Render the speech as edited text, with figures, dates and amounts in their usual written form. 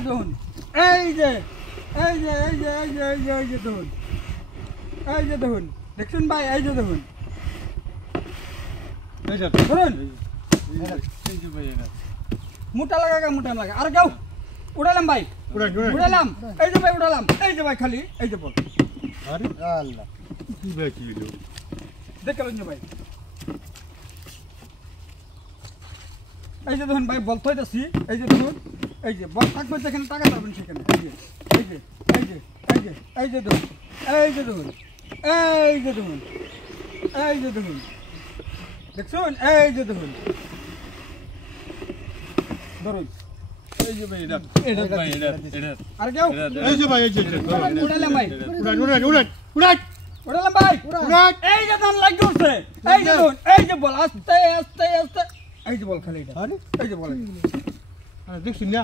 দেখুন এই যে দেখুন দেখুন দেখুন ভাই এই যে দেখুন ধরুন মোটা লাগা আর কেউ উড়ালাম ভাই উড়ালাম এই যে ভাই উড়ালাম এই যে ভাই খালি এই যে বল আরে আল্লাহ কি ভাই কি হলো দেখলেন যে ভাই এই যে দেখুন ভাই বল থইতাছি এই যে দেখুন এই যে বল থাকবে যেখানে টাকা পাবেন সেখানে এই যে দেখুন দেখুন এই যে দেখুন ধরুন এই যে ভাই এটা আর কেউ এই যে ভাই এই যে উড়ালাম ভাই উড়ান উড়ালাম ভাই এই যে ধান লাগছে এই যে দেখুন এই যে বল আস্তে এই যে বল খালি এটা আরে এই যে বল দেখছিস না